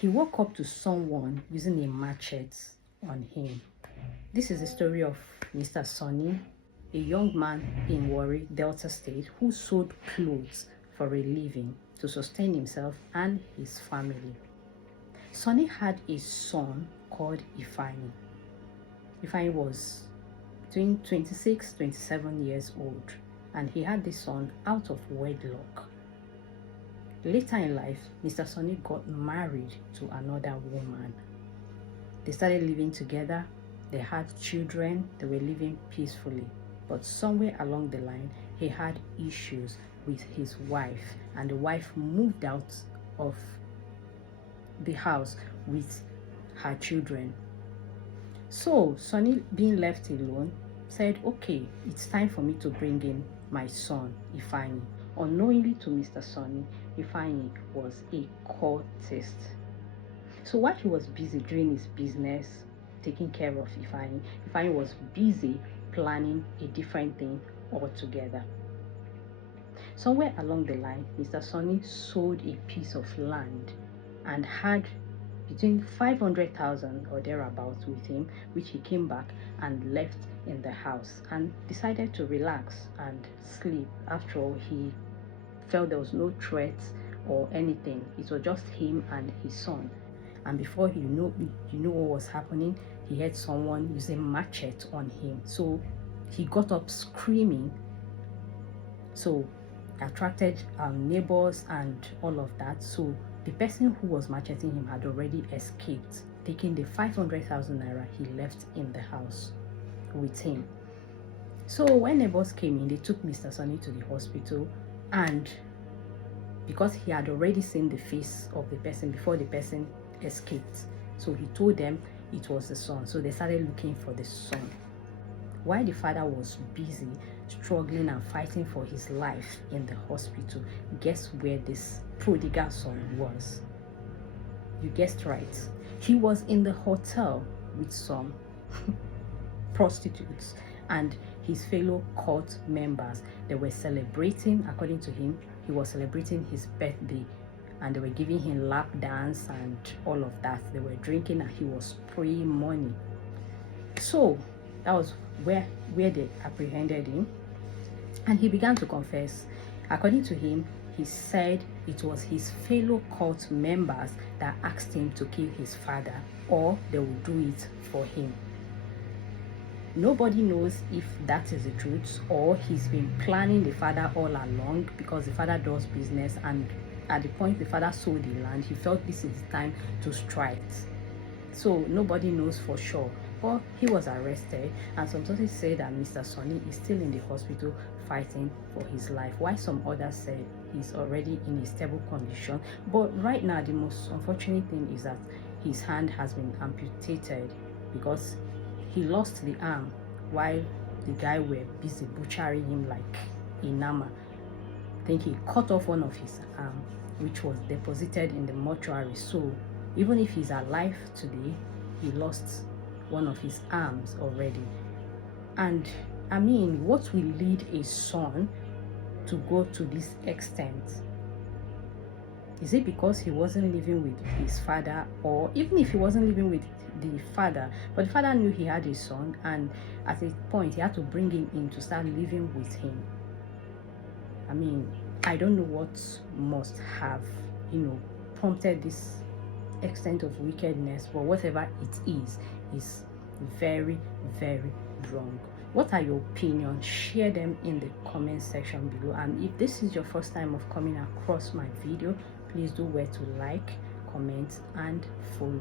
he woke up to someone using a machete on him. This is the story of Mr. Sonny, a young man in Warri, Delta State, who sold clothes for a living to sustain himself and his family. Sonny had a son called Ifeanyi. Ifeanyi was between 26 27 years old, and he had this son out of wedlock. Later in life, Mr. Sonny got married to another woman. They started living together, they had children, they were living peacefully. But somewhere along the line, he had issues with his wife, and the wife moved out of the house with her children. So Sonny, being left alone, said, okay, it's time for me to bring in my son, Ifeanyi. Unknowingly to Mr. Sonny, Ifeanyi was a cultist. So while he was busy doing his business, taking care of Ifeanyi, Ifeanyi was busy planning a different thing altogether. Somewhere along the line, Mr. Sonny sold a piece of land and had between 500,000 or thereabouts with him, which he came back and left in the house and decided to relax and sleep. After all, he felt there was no threat or anything. It was just him and his son. And before you know what was happening, he heard someone using machete on him. So he got up screaming. So attracted neighbors and all of that. So the person who was macheting him had already escaped, taking the 500,000 naira he left in the house with him. So when neighbors came in, they took Mr. Sonny to the hospital, and because he had already seen the face of the person before the person escaped, so he told them it was the son. So they started looking for the son. While the father was busy struggling and fighting for his life in the hospital, guess where this prodigal son was? You guessed right. He was in the hotel with some prostitutes and his fellow cult members. They were celebrating, according to him, he was celebrating his birthday, and they were giving him lap dance and all of that. They were drinking and he was spraying money. So that was where they apprehended him, and he began to confess. According to him, he said it was his fellow cult members that asked him to kill his father, or they would do it for him. Nobody knows if that is the truth, or he's been planning the father all along, because the father does business, and at the point the father sold the land, he felt this is the time to strike. So nobody knows for sure. But he was arrested, and some sources say that Mr. Sonny is still in the hospital fighting for his life, while some others said he's already in a stable condition. But right now, the most unfortunate thing is that his hand has been amputated because he lost the arm while the guy were busy butchering him like a nama. I think he cut off one of his arm, which was deposited in the mortuary. So even if he's alive today, he lost one of his arms already. And I mean, what will lead a son to go to this extent? Is it because he wasn't living with his father? Or even if he wasn't living with the father, but the father knew he had a son, and at a point he had to bring him in to start living with him. I mean, I don't know what must have, prompted this extent of wickedness, but whatever it is very, very wrong. What are your opinions? Share them in the comment section below. And if this is your first time of coming across my video, please do where to like, comment and follow.